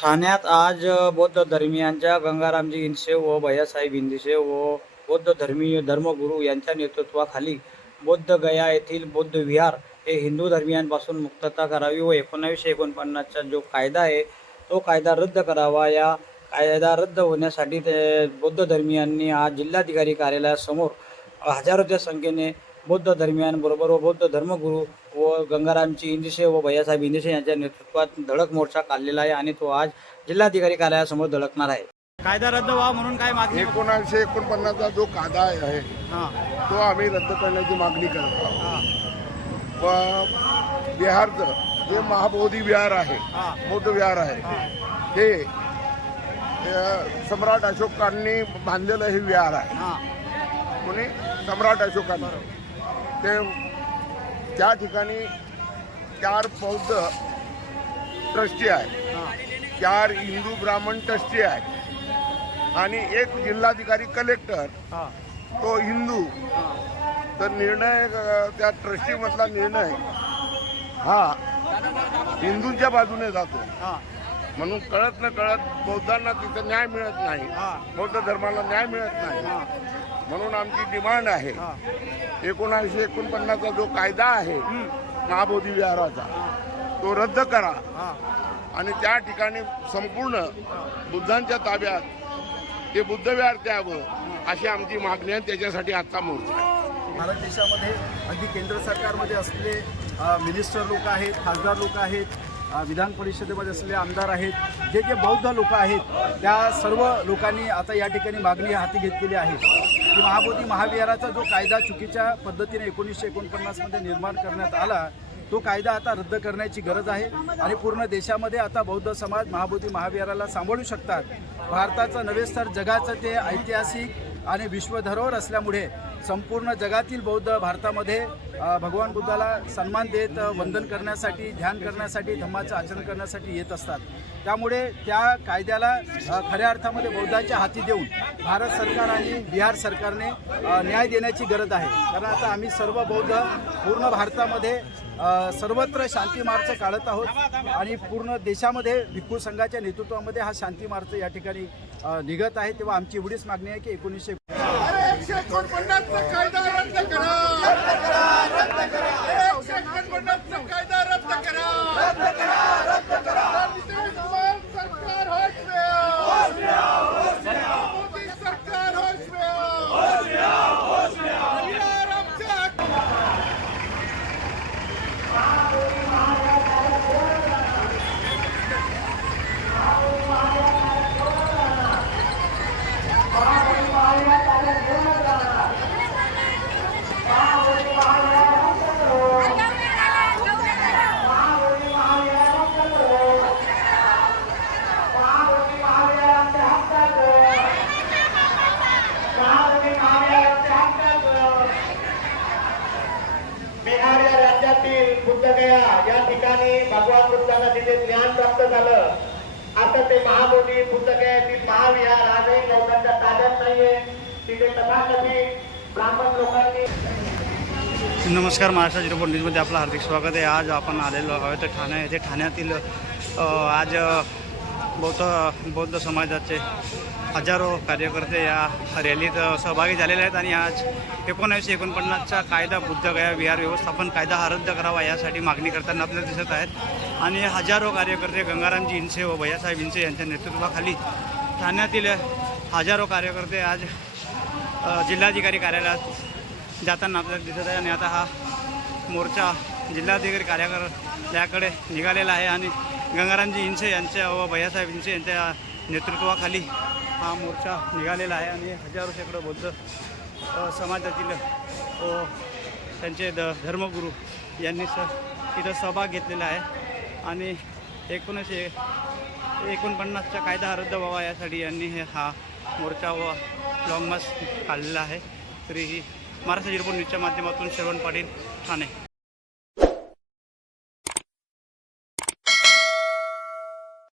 ठाण्यात आज बौद्ध धर्मियांच्या गंगारामजी इंदसे व भैयासाहेब इंदिसे व बौद्ध धर्मीय धर्मगुरू यांच्या नेतृत्वाखाली बौद्ध गया येथील बौद्ध विहार हे हिंदू धर्मियांपासून मुक्तता करावी व एकोणावीसशे एकोणपन्नासचा जो कायदा आहे तो कायदा रद्द करावा. या कायदा रद्द होण्यासाठी ते बौद्ध धर्मियांनी आज जिल्हाधिकारी कार्यालयासमोर हजारोच्या संख्येने बौद्ध धर्मियांबरोबर व बौद्ध धर्मगुरू व गंगारामची इंदिशे व भैयासाहेब इंदिशे यांच्या नेतृत्वात धडक मोर्चा काढलेला आहे आणि तो आज जिल्हाधिकारी कार्यालयासमोर धडकणार आहे. कायदा रद्द व्हावा म्हणून काय मागणी एकोणीसशे एकोणपन्नासचा जो कायदा आहे हां. तो आम्ही रद्द करण्याची मागणी करत आहोत. हां. व बिहारचं जे महाबोधी विहार आहे हां. बौद्ध विहार आहे हे. अ, सम्राट अशोकांनी बांधलेलं हे विहार आहे. हां. कोणी? सम्राट अशोकांनी. ते त्या ठिकाणी चार बौद्ध ट्रस्टी आहे हां. चार हिंदू ब्राह्मण ट्रस्टी आहे आणि एक जिल्हाधिकारी कलेक्टर हां. तो हिंदू. तर निर्णय त्या ट्रस्टीमधला निर्णय हा हिंदूंच्या बाजूने जातो. हां. म्हणून कळत न कळत बौद्धांना तिथं न्याय मिळत नाही. बौद्ध धर्माला न्याय मिळत नाही. म्हणून आमची डिमांड आहे. एकोणीसशे एकोणपन्नासचा जो कायदा आहे. महाबोधी विहाराचा तो रद्द करा. हां. आणि त्या ठिकाणी संपूर्ण बुद्धांच्या ताब्यात ते बुद्ध विहार द्यावं अशी आमची मागणी आहे. त्याच्यासाठी आजचा मोर्चा आहे. भारत देशामध्ये अगदी केंद्र सरकारमध्ये असलेले मिनिस्टर लोक आहेत खासदार लोक आहेत विधान परिषदेमध्ये असलेले आमदार आहेत जे जे बौद्ध लोक आहेत त्या सर्व लोकांनी आता या ठिकाणी मागणी हाती घेतलेली आहे. की महाबोधी महाविहाराचा जो कायदा चुकीच्या पद्धतीने एकोणीसशे एकोणपन्नासमध्ये निर्माण करण्यात आला तो कायदा आता रद्द करण्याची गरज आहे आणि पूर्ण देशामध्ये आता बौद्ध समाज महाबोधी महाविहाराला सांभाळू शकतात. भारताचं नव्हे तर जगाचं ते ऐतिहासिक आणि विश्वधरोहर असल्यामुळे संपूर्ण जगातील बौद्ध भारतामध्ये भगवान बुद्धाला सन्मान देत वंदन करण्यासाठी ध्यान करण्यासाठी धम्माचं आचरण करण्यासाठी येत असतात. त्यामुळे त्या कायद्याला खऱ्या अर्थामध्ये बौद्धाच्या हाती देऊन भारत सरकार आणि बिहार सरकारने न्याय देण्याची गरज आहे. कारण आता आम्ही सर्व बौद्ध पूर्ण भारतामध्ये सर्वत्र शांती मार्च काढत आहोत आणि पूर्ण देशामध्ये भिक्खू संघाच्या नेतृत्वामध्ये हा शांती मार्च या ठिकाणी निघत आहे. तेव्हा आमची एवढीच मागणी आहे की एकोणीसशे एकशे एकोणपन्नासचा कायदा रद्द करा एकशे एकोणपन्नासचा कायदा रद्द करा नितीश कुमार सरकार होश मोदी सरकार होश बिहार आमच्या बिहार या बुद्धगया या ठिकाणी भगवान बुद्धांना तिथे ज्ञान प्राप्त झालं. आता ते महाबोधी बुद्धगयातील महाविहार आजही लोकांच्या ताब्यात नाहीये. तिथे तथाकथित ब्राह्मण लोकांनी नमस्कार महाराष्ट्र झिरो पॉईंट न्यूजमध्ये आपलं हार्दिक स्वागत आहे. आज आपण आलेलो आहोत ठाणे येथे ठाण्यातील आज बौद्ध बौद्ध समाजाचे हजारो कार्यकर्ते या रॅलीत सहभागी झालेले आहेत आणि आज एकोणीसशे एकोणपन्नासचा कायदा बुद्धगया विहार व्यवस्थापन कायदा हा रद्द करावा यासाठी मागणी करताना आपल्याला दिसत आहेत. आणि हजारो कार्यकर्ते गंगारामजी इंसे व भैयासाहेब इंसे यांच्या नेतृत्वाखाली ठाण्यातील हजारो कार्यकर्ते आज जिल्हाधिकारी कार्यालयात जाताना आपल्याला दिसत आहे. आणि आता हा मोर्चा जिल्हाधिकारी कार्यालयाकडे निघालेला आहे. आणि गंगारामजी इंसे यांच्या व भैयासाहेब इंसे यांच्या नेतृत्वाखाली हा मोर्चा निघालेला आहे आणि हजारो शेकडो बौद्ध समाजातील व त्यांचे द धर्मगुरू यांनी स इथं सहभाग घेतलेला आहे. आणि एकोणीसशे एकोणपन्नासचा कायदा रद्द व्हावा यासाठी यांनी हे हा मोर्चा व लॉंग मार्च काढलेला आहे. तरीही महाराष्ट्र जिरपूर न्यूजच्या माध्यमातून श्रवण पाटील ठाणे.